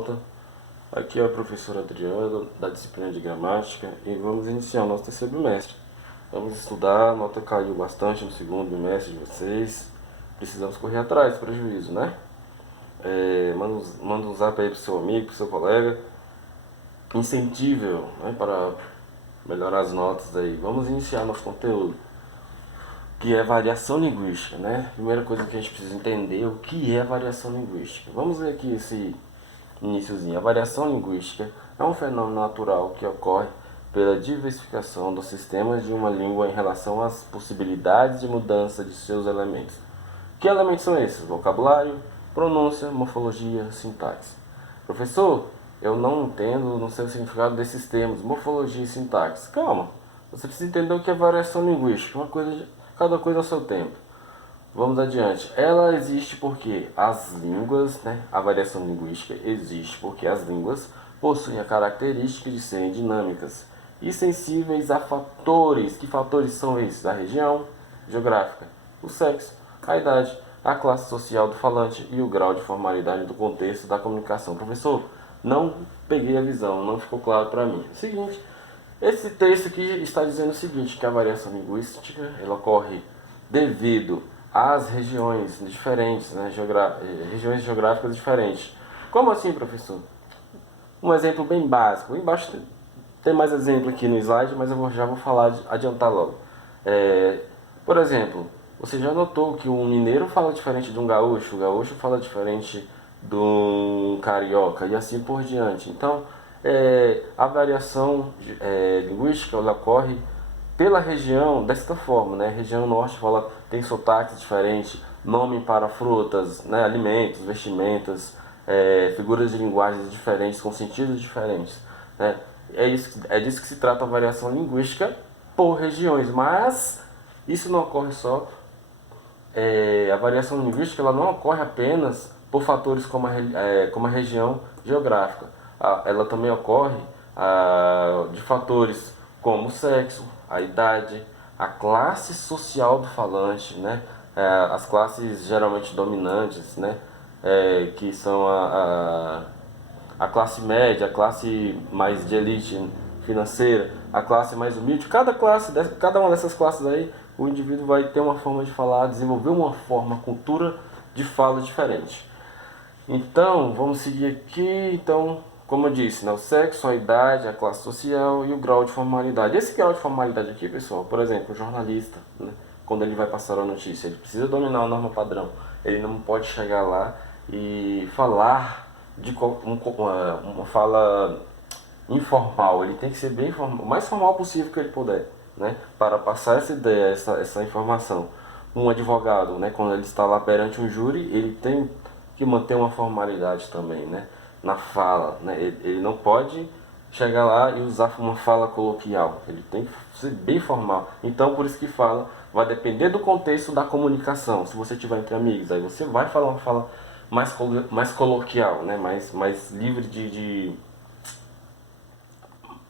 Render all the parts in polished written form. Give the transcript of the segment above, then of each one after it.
volta. Aqui é o professor Adriano, da disciplina de gramática, e vamos iniciar o nosso terceiro bimestre. Vamos estudar, a nota caiu bastante no segundo bimestre de vocês. Precisamos correr atrás do prejuízo, né? Manda um zap aí pro seu amigo, pro seu colega. Incentível, né, para melhorar as notas aí. Vamos iniciar nosso conteúdo, que é variação linguística, né? Primeira coisa que a gente precisa entender é o que é variação linguística. Vamos ver aqui esse iniciozinho. A variação linguística é um fenômeno natural que ocorre pela diversificação dos sistemas de uma língua em relação às possibilidades de mudança de seus elementos. Que elementos são esses? Vocabulário, pronúncia, morfologia, sintaxe. Professor, eu não entendo, não sei o significado desses termos, morfologia e sintaxe. Calma, você precisa entender o que é variação linguística, cada coisa ao seu tempo. Vamos adiante. Ela existe porque as línguas, a variação linguística existe porque as línguas possuem a característica de serem dinâmicas e sensíveis a fatores. Que fatores são esses? A região geográfica, o sexo, a idade, a classe social do falante e o grau de formalidade do contexto da comunicação. Professor, não peguei a visão, não ficou claro para mim. Seguinte, esse texto aqui está dizendo o seguinte, que a variação linguística ela ocorre devido às regiões diferentes, regiões geográficas diferentes. Como assim, professor? Um exemplo bem básico. Embaixo tem mais exemplo aqui no slide, mas eu já vou falar, adiantar logo. Por exemplo, você já notou que um mineiro fala diferente de um gaúcho, o gaúcho fala diferente de um carioca e assim por diante. Então, a variação linguística ela ocorre pela região desta forma, né? A região norte tem sotaques diferentes, nome para frutas, alimentos, vestimentas, figuras de linguagens diferentes, com sentidos diferentes, né? É disso que se trata a variação linguística por regiões, mas isso não ocorre só. A variação linguística ela não ocorre apenas por fatores como a região geográfica. Ela também ocorre de fatores como o sexo, a idade, a classe social do falante, né? As classes geralmente dominantes, né? Que são a classe média, a classe mais de elite financeira, a classe mais humilde. Cada uma dessas classes aí, o indivíduo vai ter uma forma de falar, desenvolver uma cultura de fala diferente. Então, vamos seguir aqui. Então, como eu disse, o sexo, a idade, a classe social e o grau de formalidade. Esse grau de formalidade aqui, pessoal, por exemplo, o jornalista, quando ele vai passar a notícia, ele precisa dominar a norma padrão. Ele não pode chegar lá e falar de uma fala informal. Ele tem que ser bem formal, o mais formal possível que ele puder, para passar essa ideia, essa informação. Um advogado, quando ele está lá perante um júri, ele tem que manter uma formalidade também, na fala, Ele não pode chegar lá e usar uma fala coloquial, ele tem que ser bem formal. Então, por isso que vai depender do contexto da comunicação. Se você estiver entre amigos, aí você vai falar uma fala mais coloquial, mais livre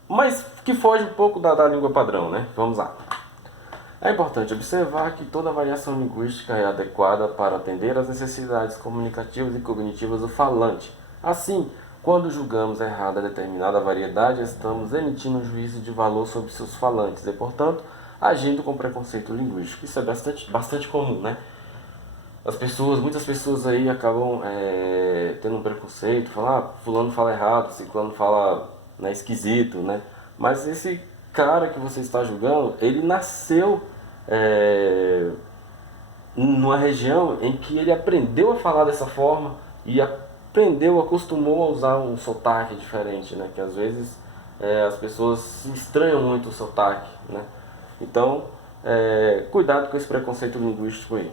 mas que foge um pouco da língua padrão, Vamos lá. É importante observar que toda variação linguística é adequada para atender às necessidades comunicativas e cognitivas do falante. Assim, quando julgamos errada determinada variedade, estamos emitindo um juízo de valor sobre seus falantes e, portanto, agindo com preconceito linguístico. Isso é bastante comum, muitas pessoas aí acabam tendo um preconceito, falam, fulano fala errado, ciclano fala esquisito, Mas esse cara que você está julgando, ele nasceu numa região em que ele aprendeu a falar dessa forma e acostumou a usar um sotaque diferente, Que às vezes as pessoas estranham muito o sotaque, Então, cuidado com esse preconceito linguístico aí.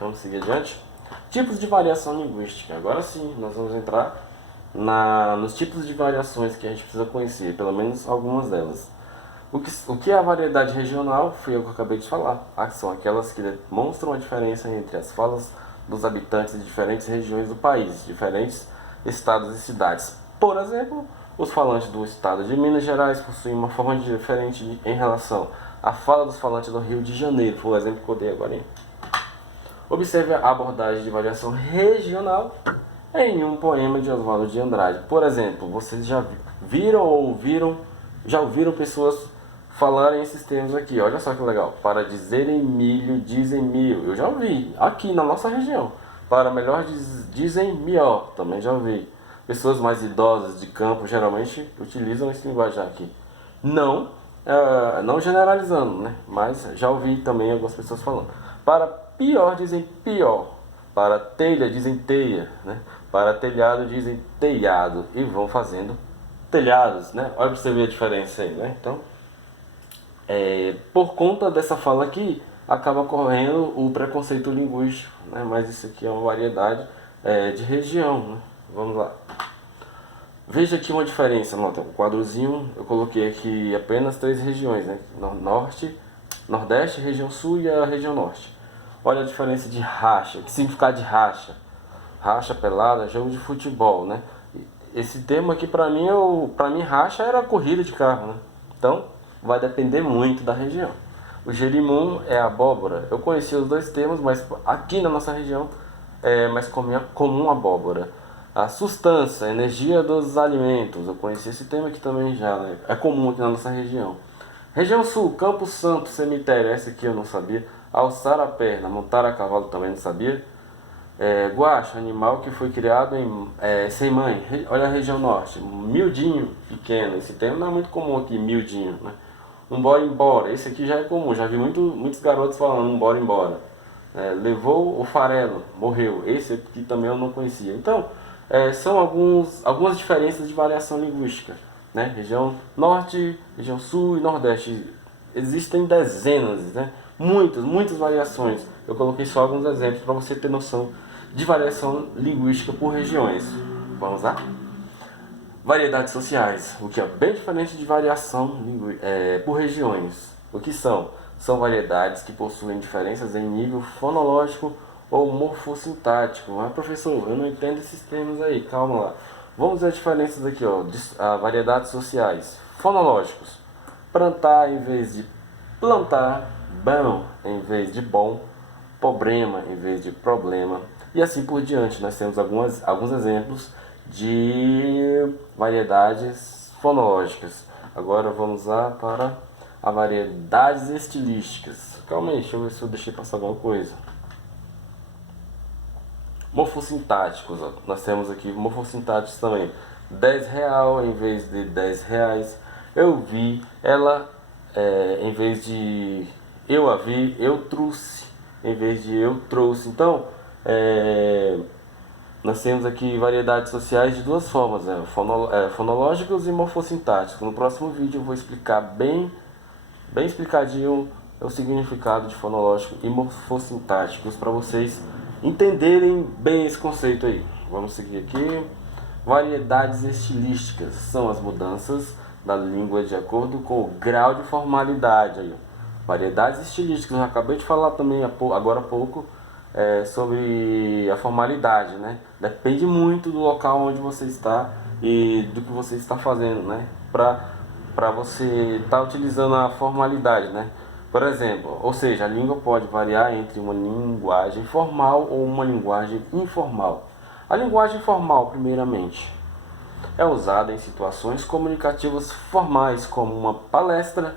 Vamos seguir adiante. Tipos de variação linguística. Agora sim, nós vamos entrar nos tipos de variações que a gente precisa conhecer, pelo menos algumas delas. O que é a variedade regional? Foi o que eu acabei de falar. São aquelas que demonstram a diferença entre as falas dos habitantes de diferentes regiões do país, diferentes estados e cidades. Por exemplo, os falantes do estado de Minas Gerais possuem uma forma diferente em relação à fala dos falantes do Rio de Janeiro. Foi o exemplo que eu dei agora. Observe a abordagem de variação regional. em um poema de Oswaldo de Andrade. Por exemplo, vocês já viram ou ouviram, já ouviram pessoas falarem esses termos aqui? Olha só que legal. Para dizerem milho, dizem mil. Eu já ouvi, aqui na nossa região. Para melhor dizem mió, também já ouvi. Pessoas mais idosas de campo geralmente utilizam esse linguajar aqui. Não, não generalizando, né? Mas já ouvi também algumas pessoas falando. Para pior dizem pior. Para telha dizem teia, né? Para telhado dizem telhado. E vão fazendo telhados, né? Olha pra você ver a diferença aí, né? Então, por conta dessa fala aqui, acaba ocorrendo o preconceito linguístico, né? Mas isso aqui é uma variedade de região, né? Vamos lá. Veja aqui uma diferença, nota, o quadrozinho eu coloquei aqui apenas 3 regiões, né? Norte, Nordeste, região Sul e a região Norte. Olha a diferença de racha, que significado de racha. Racha, pelada, jogo de futebol, né? Esse termo aqui pra mim racha era corrida de carro, né? Então, vai depender muito da região. O jerimum é abóbora. Eu conheci os dois termos, mas aqui na nossa região é mais comum abóbora. A sustância, a energia dos alimentos. Eu conheci esse termo aqui também já, né? É comum aqui na nossa região. Região Sul, Campo Santo, cemitério. Essa aqui eu não sabia. Alçar a perna, montar a cavalo também não sabia. Guaxa, animal que foi criado sem mãe. Olha a região norte. Miudinho, pequeno. Esse termo não é muito comum aqui, miudinho, né? Um bora embora. Esse aqui já é comum. Já vi muitos garotos falando um bora embora. Levou o farelo, morreu. Esse aqui também eu não conhecia. Então, são algumas diferenças de variação linguística, né? Região norte, região sul e nordeste. Existem dezenas, né? Muitas variações. Eu coloquei só alguns exemplos para você ter noção de variação linguística por regiões. Vamos lá? Variedades sociais, o que é bem diferente de variação por regiões. O que são? São variedades que possuem diferenças em nível fonológico ou morfossintático. Mas professor, eu não entendo esses termos aí, calma lá. Vamos ver as diferenças aqui, ó. Variedades sociais. Fonológicos. Plantar em vez de plantar, bom em vez de bom, problema em vez de problema, e assim por diante. Nós temos alguns exemplos de variedades fonológicas. Agora vamos lá para as variedades estilísticas. Calma aí, deixa eu ver se eu deixei passar alguma coisa. Morfossintáticos, ó. Nós temos aqui morfossintáticos também. R$10 em vez de R$10. Eu vi, ela, em vez de eu a vi, eu trouxe, em vez de eu trouxe. Então, nós temos aqui variedades sociais de duas formas, né? Fonológicos e morfossintáticos. No próximo vídeo eu vou explicar bem explicadinho o significado de fonológico e morfossintáticos para vocês entenderem bem esse conceito aí. Vamos seguir aqui. Variedades estilísticas são as mudanças da língua de acordo com o grau de formalidade. Aí, variedades estilísticas, eu acabei de falar também agora há pouco sobre a formalidade, né? Depende muito do local onde você está e do que você está fazendo, né? Para você estar utilizando a formalidade, né? Por exemplo, ou seja, a língua pode variar entre uma linguagem formal ou uma linguagem informal. A linguagem formal, primeiramente, é usada em situações comunicativas formais, como uma palestra,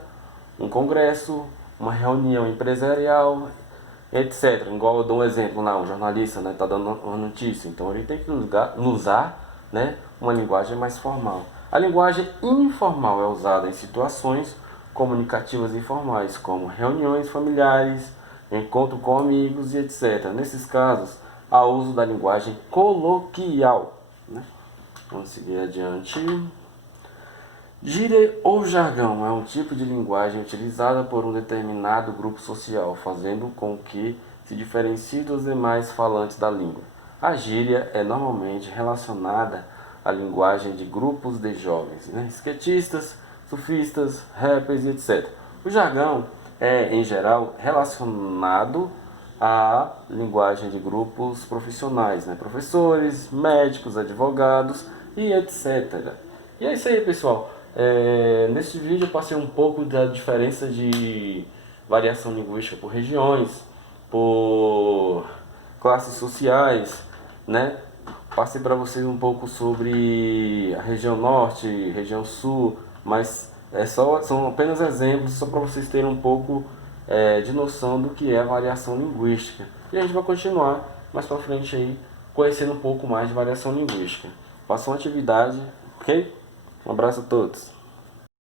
um congresso, uma reunião empresarial, etc. Igual eu dou um exemplo lá, um jornalista está dando uma notícia, então ele tem que usar, né, uma linguagem mais formal. A linguagem informal é usada em situações comunicativas informais, como reuniões familiares, encontro com amigos e etc. Nesses casos, há uso da linguagem coloquial, né? Vamos seguir adiante. Gíria ou jargão é um tipo de linguagem utilizada por um determinado grupo social, fazendo com que se diferencie dos demais falantes da língua. A gíria é normalmente relacionada à linguagem de grupos de jovens, né? Skatistas, surfistas, rappers e etc. O jargão é, em geral, relacionado à linguagem de grupos profissionais, né? Professores, médicos, advogados e etc. E é isso aí, pessoal. Neste vídeo eu passei um pouco da diferença de variação linguística por regiões, por classes sociais, né? Passei para vocês um pouco sobre a região norte, região sul, mas são apenas exemplos, só para vocês terem um pouco de noção do que é a variação linguística. E a gente vai continuar mais para frente aí, conhecendo um pouco mais de variação linguística. Façam uma atividade, ok? Um abraço a todos.